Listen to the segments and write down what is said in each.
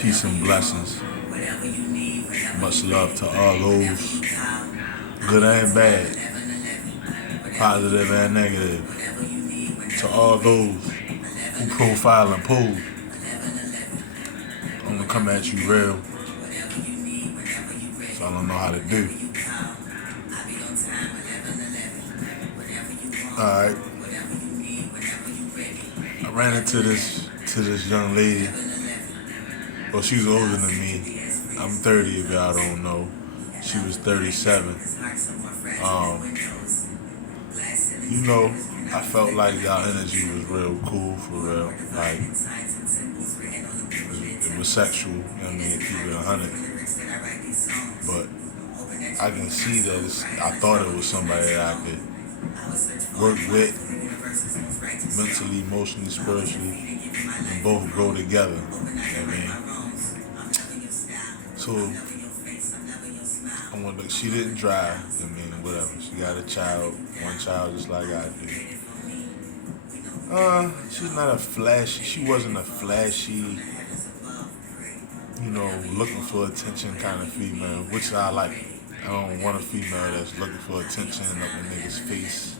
Peace and blessings. Much love to all those, good and bad, positive and negative. To all those who profile and pose, I'm gonna come at you real, so I don't know how to do. Alright. I ran into this young lady. Well, she's older than me. I'm 30 if y'all don't know. She was 37. Um, I felt like y'all energy was real cool for real. Like it was sexual, you know what I mean, keep it 100. But I can see that I thought it was somebody that I could work with mentally, emotionally, spiritually, and both grow together. You know what I mean? So she didn't drive, I mean, whatever. She got a child, one child just like I do. She wasn't a flashy, looking for attention kind of female, which I like. I don't want a female that's looking for attention up a nigga's face.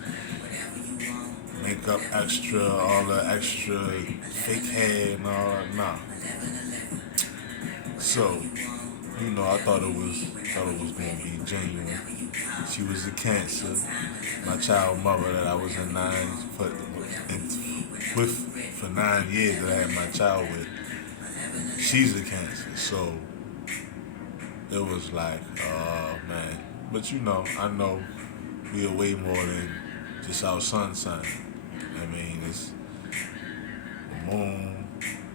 Makeup extra, all the extra fake hair and all that. Nah. So, I thought it was gonna be genuine. She was a Cancer. My child mother that I was in for 9 years that I had my child with. She's a Cancer. So it was like, oh man. But I know we are way more than just our sun sign. I mean, it's the moon,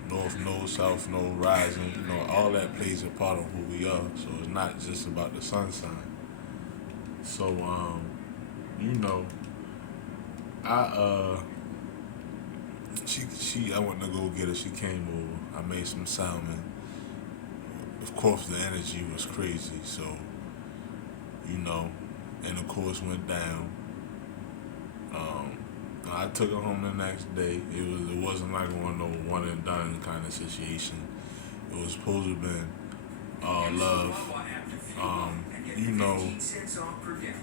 north node, south node, rising, all that plays a part of who we are. So it's not just about the sun sign. So, I went to go get her. She came over. I made some salmon. Of course, the energy was crazy. So, and of course went down. I took her home the next day. It wasn't like one and done kind of situation. It was supposed to have been all love.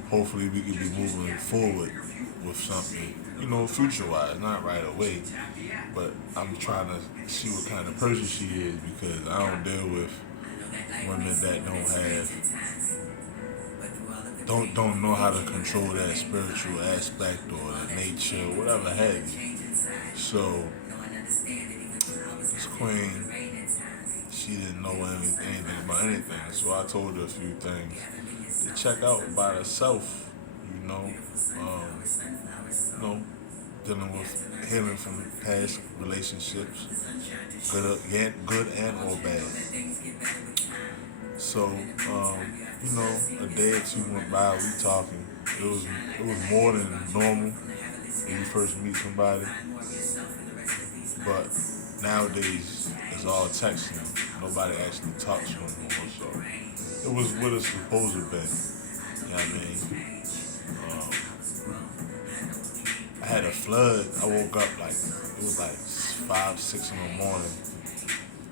Hopefully we could be moving forward with something, future-wise, not right away. But I'm trying to see what kind of person she is because I don't deal with women that don't know how to control that spiritual aspect or the nature, whatever have you. So this queen, she didn't know anything about anything. So I told her a few things to check out by herself, dealing with healing from past relationships, good and or bad. So, a day or two went by, we talking. It was more than normal when you first meet somebody. But nowadays, it's all texting. Nobody actually talks no more. So, it was what it's supposed to be. You know what I mean? I had a flood. I woke up it was 5, 6 in the morning.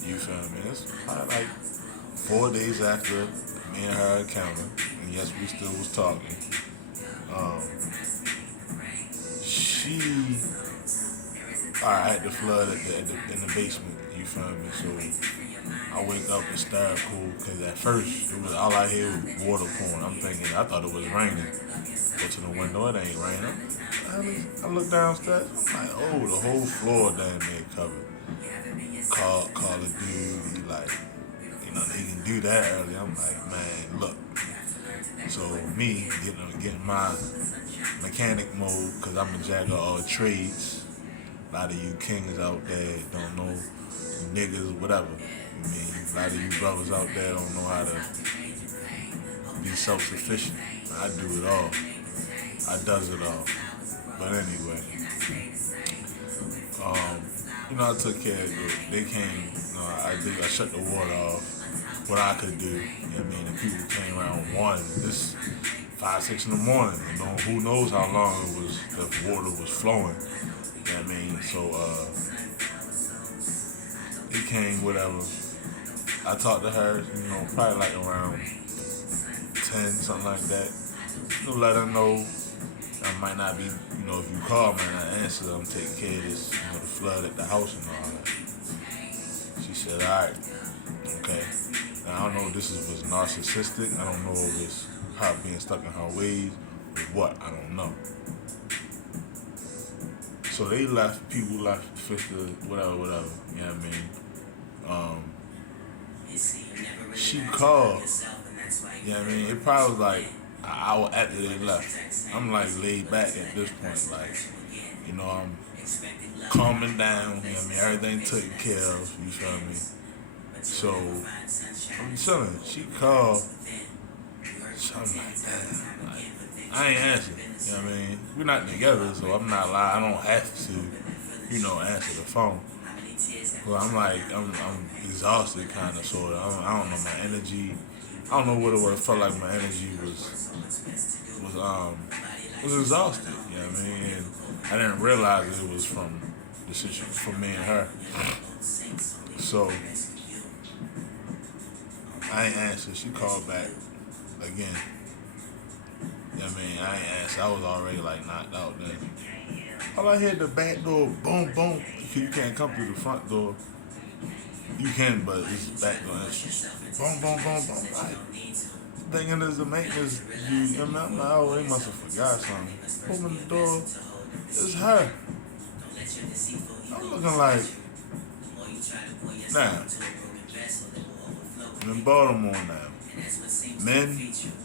You feel me? It's probably 4 days after me and her encounter, and yes, we still was talking. I had the flood in the basement. You feel me? So I wake up and start cool, because at first it was all I hear was water pouring. I thought it was raining. Go to the window, it ain't raining. I look downstairs, I'm like, oh, the whole floor damn near covered. Call a dude, he like, he can do that early. I'm like, man, look. So me getting my mechanic mode, because I'm a jack of all trades. A lot of you kings out there don't know, niggas, whatever. A lot of you brothers out there don't know how to be self-sufficient. I do it all. I does it all. But anyway, I took care of it. They came, I shut the water off. What I could do, and people came around 1, this 5, 6 in the morning. Who knows how long the water was flowing. So, it came, whatever. I talked to her, probably like around 10, something like that. Let her know I might not be, if you call, I might not answer. I'm taking care of this, the flood at the house and all that. She said, all right, okay. Now, I don't know if was narcissistic. I don't know if it's her being stuck in her ways or what. I don't know. So they left, people left, Fister, whatever. You know what I mean? She called. You know what I mean? It probably was like an hour after they left. I'm like laid back at this point. Like, I'm calming down. You know what I mean? Everything taken care of. You feel me? So I'm chilling. She called. So I'm like, damn. Like, I ain't answering. You know what I mean? We're not together, so I'm not lying. I don't have to, answer the phone. Well, I'm like, I'm exhausted, kind of, sort of. I don't know, my energy. I don't know what it was. It felt like my energy was exhausted. You know what I mean? And I didn't realize it was from the situation, from me and her. So I ain't answered. She called back again. You know what I mean? I ain't answered. I was already like knocked out then. All I heard the back door, boom, boom. You can't come through the front door. You can, but it's back door entry. Boom, boom, boom, boom. Like, thinking it's the maintenance dude. I'm like, oh, they must have forgot something. Open the door. It's her. I'm looking like, now, I'm in Baltimore now. Men,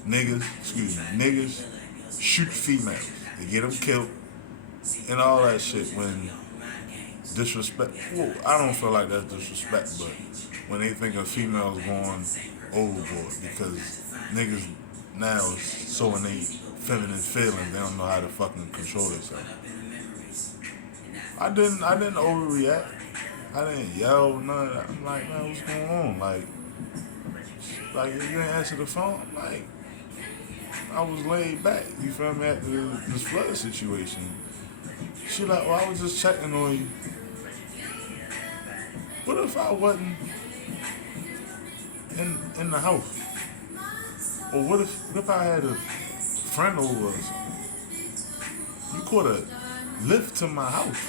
niggas shoot females. They get them killed and all that shit when disrespect. Well, I don't feel like that's disrespect, but when they think of females going overboard because niggas now is so in their feminine feelings, they don't know how to fucking control themselves. I didn't overreact. I didn't yell, none of that. I'm like, man, what's going on? Like you didn't answer the phone. I'm like, I was laid back. You feel me? After this flood situation, she like, well, I was just checking on you. What if I wasn't in the house? Or what if I had a friend over or something? You could have lived to my house,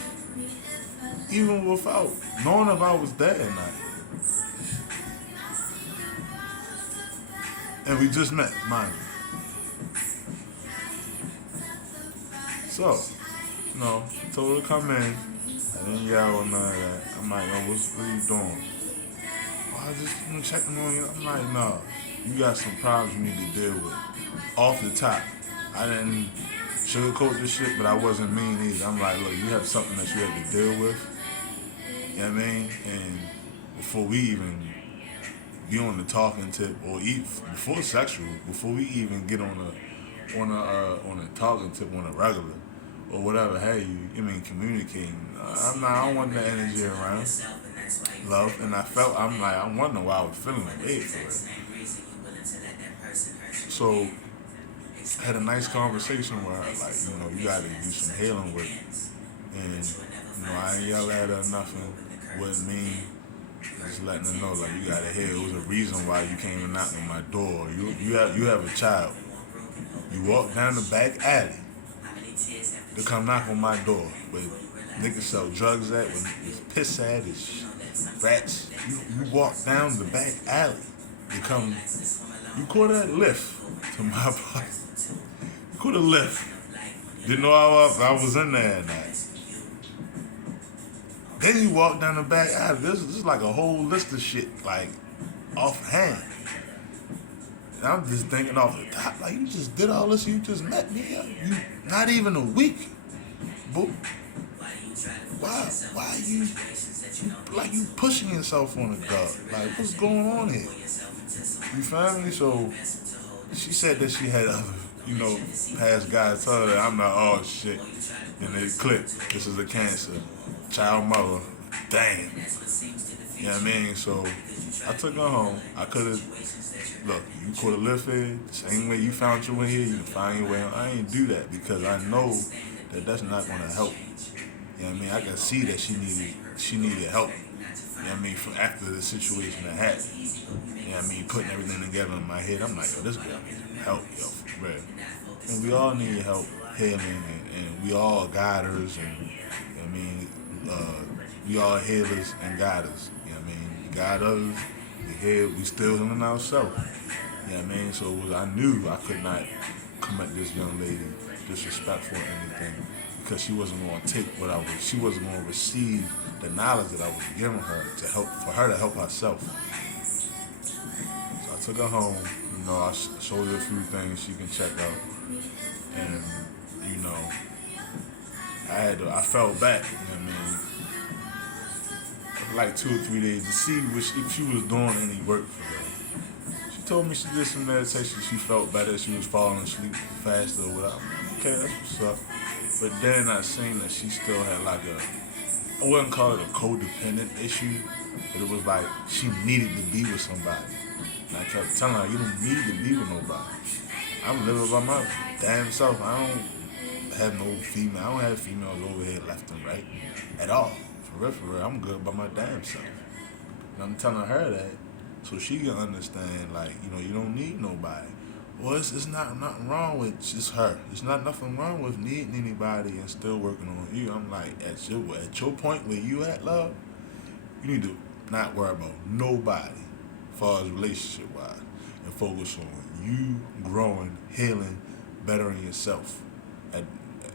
even without knowing if I was there or not. And we just met, mind you. So, told her to come in. I didn't yell or none of that. I'm like, what are you doing? Oh, I just checking on you. I'm like, no, you got some problems you need to deal with. Off the top, I didn't sugarcoat this shit, but I wasn't mean either. I'm like, look, you have something that you have to deal with. You know what I mean? And before we even be on the talking tip or before sexual, before we even get on a talking tip on a regular or whatever, hey, communicating. I don't want that energy around. Love, and I'm wondering why I was feeling way for it. So I had a nice conversation where you gotta do some healing work. And I ain't yell at her nothing. Wasn't mean. Just letting her know you gotta hear it was a reason why you came and knocked on my door. You have a child. You walk down the back alley to come knock on my door where niggas sell drugs at, where it's piss at, it's rats. You walk down the back alley to come. You could have lift to my apartment. You could have lift. Didn't know I was in there at night. Then you walk down the back alley. This is like a whole list of shit, offhand. And I'm just thinking off the top, you just did all this, you just met me. You not even a week. But why you pushing yourself on the dog? What's going on here? You feel me? So she said that she had other, past guys tell her that I'm not all shit. And it clicked. This is a cancer. Child mother. Damn. You know what I mean? So I took her home. I could have, you could have lived here. Same way you found your way here, you can find your way home. I ain't do that because I know that that's not going to help. You know what I mean? I can see that she needed help. You know what I mean, for after the situation that happened. You know what I mean, putting everything together in my head, I'm like, yo, this girl needs some help, yo, for real. And we all need help healing, and we all guiders, and you know what I mean, we all healers and guiders. You know what I mean, we guide others, we still healing ourselves. You know what I mean, so I knew I could not come at this young lady disrespectful or anything because she wasn't going to take what she wasn't going to receive the knowledge that I was giving her to help for her to help herself. So I took her home. You know, I showed her a few things she can check out, and you know, I fell back. You know what I mean, for like 2 or 3 days to see if she was doing any work for her. She told me she did some meditation. She felt better. She was falling asleep faster or whatever. Okay, that's what's up. But then I seen that she still had like I wouldn't call it a codependent issue, but it was like she needed to be with somebody. And I kept telling her, you don't need to be with nobody. I'm living by my damn self. I don't have no female. I don't have females over here left and right at all. For real, I'm good by my damn self. And I'm telling her that so she can understand, like, you don't need nobody. Well, it's not nothing wrong with just her. It's not nothing wrong with needing anybody and still working on you. I'm like, at your point where you at, love, you need to not worry about nobody as far as relationship wise and focus on you growing, healing, bettering yourself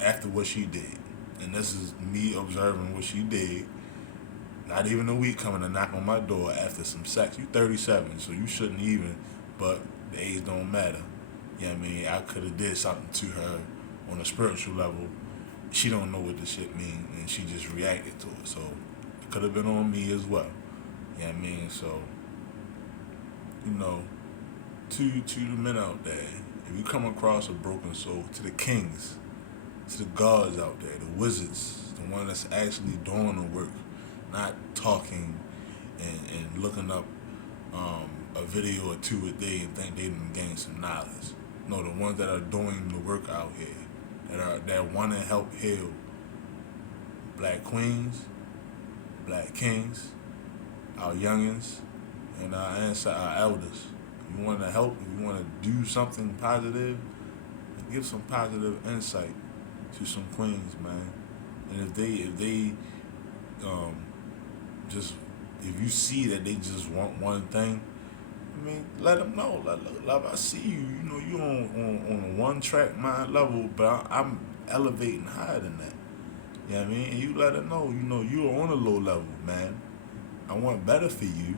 after what she did. And this is me observing what she did. Not even a week coming to knock on my door after some sex. You 37, so you shouldn't even, but the age don't matter. You know what I mean? I could have did something to her on a spiritual level. She don't know what this shit mean, and she just reacted to it. So it could have been on me as well. You know what I mean? So, to the men out there, if you come across a broken soul, to the kings, to the gods out there, the wizards, the one that's actually doing the work, not talking and looking up a video or two a day and think they done gain some knowledge. No, the ones that are doing the work out here, that want to help heal black queens, black kings, our youngins, and our elders. If you want to help, if you want to do something positive, give some positive insight to some queens, man. And if they if you see that they just want one thing, I mean, let them know. Love, I see you. You on a one track mind level, but I'm elevating higher than that. You know what I mean? And you let them know. You're on a low level, man. I want better for you.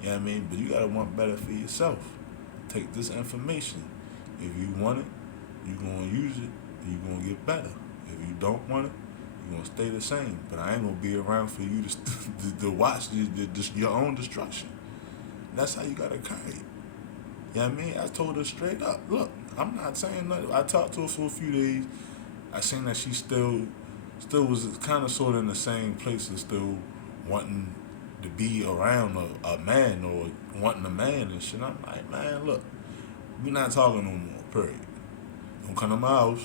You know what I mean? But you gotta want better for yourself. Take this information. If you want it, you're gonna use it. You're gonna get better. If you don't want it, you're gonna stay the same. But I ain't gonna be around for you to watch your own destruction. That's how you gotta carry it. You know what I mean? I told her straight up, look, I'm not saying nothing. I talked to her for a few days. I seen that she still was kind of sort of in the same place and still wanting to be around a man or wanting a man and shit. I'm like, man, look, we not talking no more, period. Don't come to my house.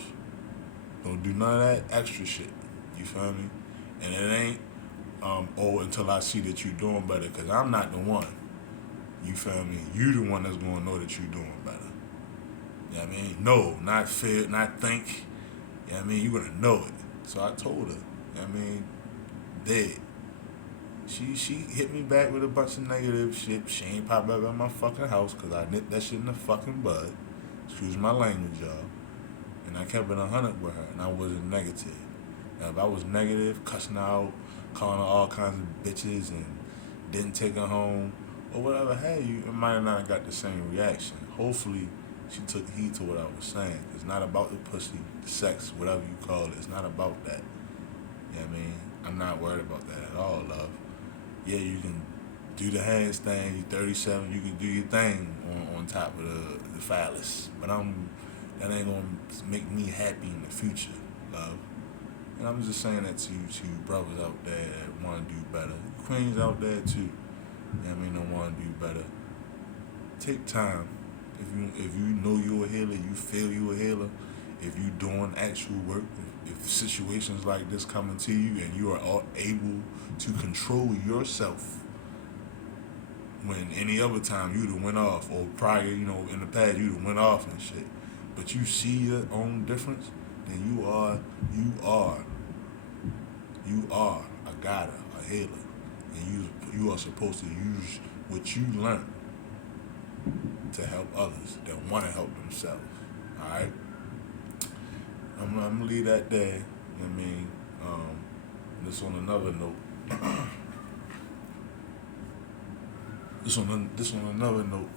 Don't do none of that extra shit. You feel me? And it ain't, until I see that you're doing better, because I'm not the one. You feel me? You the one that's going to know that you're doing better. You know what I mean? No, not feel, not think. You know what I mean? You're going to know it. So I told her. You know what I mean? Dead. She hit me back with a bunch of negative shit. She ain't popped up at my fucking house because I nipped that shit in the fucking bud. Excuse my language, y'all. And I kept it 100 with her, and I wasn't negative. Now, if I was negative, cussing her out, calling her all kinds of bitches, and didn't take her home, or whatever have you, it might have not got the same reaction. Hopefully, she took heed to what I was saying. It's not about the pussy, the sex, whatever you call it. It's not about that. You know what I mean? I'm not worried about that at all, love. Yeah, you can do the handstand, you're 37, you can do your thing on top of the phallus. But that ain't gonna make me happy in the future, love. And I'm just saying that to you brothers out there that want to do better. Queens out there too. You know what I mean? Don't want to do better. Take time. If you know you're a healer, you feel you're a healer, if you doing actual work, if situations like this coming to you and you are all able to control yourself When any other time you'd have went off, or prior, in the past you'd have went off and shit. But you see your own difference, then you are a guider, a healer, and you are supposed to use what you learn to help others that want to help themselves. All right, I'm gonna leave that there. You know what I mean, this on another note. This on another note.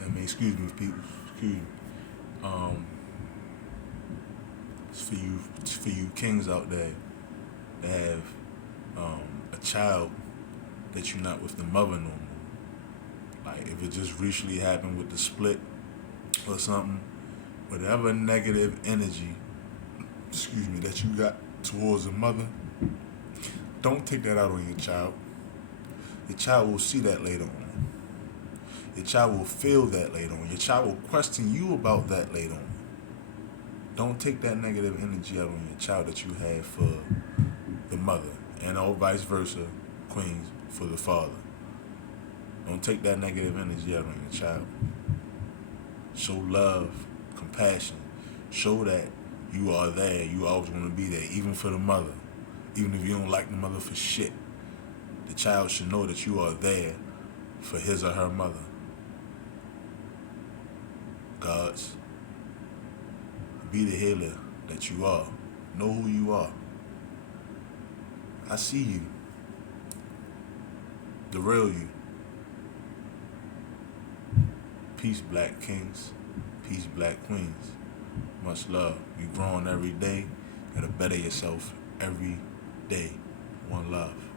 I mean, excuse me, people. Excuse me. It's for you kings out there that have a child that you're not with the mother no more. Like if it just recently happened with the split or something, whatever negative energy, that you got towards the mother, don't take that out on your child. Your child will see that later on. Your child will feel that later on. Your child will question you about that later on. Don't take that negative energy out on your child that you had for the mother, and all vice versa, queens, for the father. Don't take that negative energy out on your child. Show love, compassion. Show that you are there. You always want to be there, even for the mother. Even if you don't like the mother for shit, the child should know that you are there for his or her mother. Gods, be the healer that you are. Know who you are. I see you. The real you. Peace, black kings. Peace, black queens. Much love. You growing every day. You gotta better yourself every day. One love.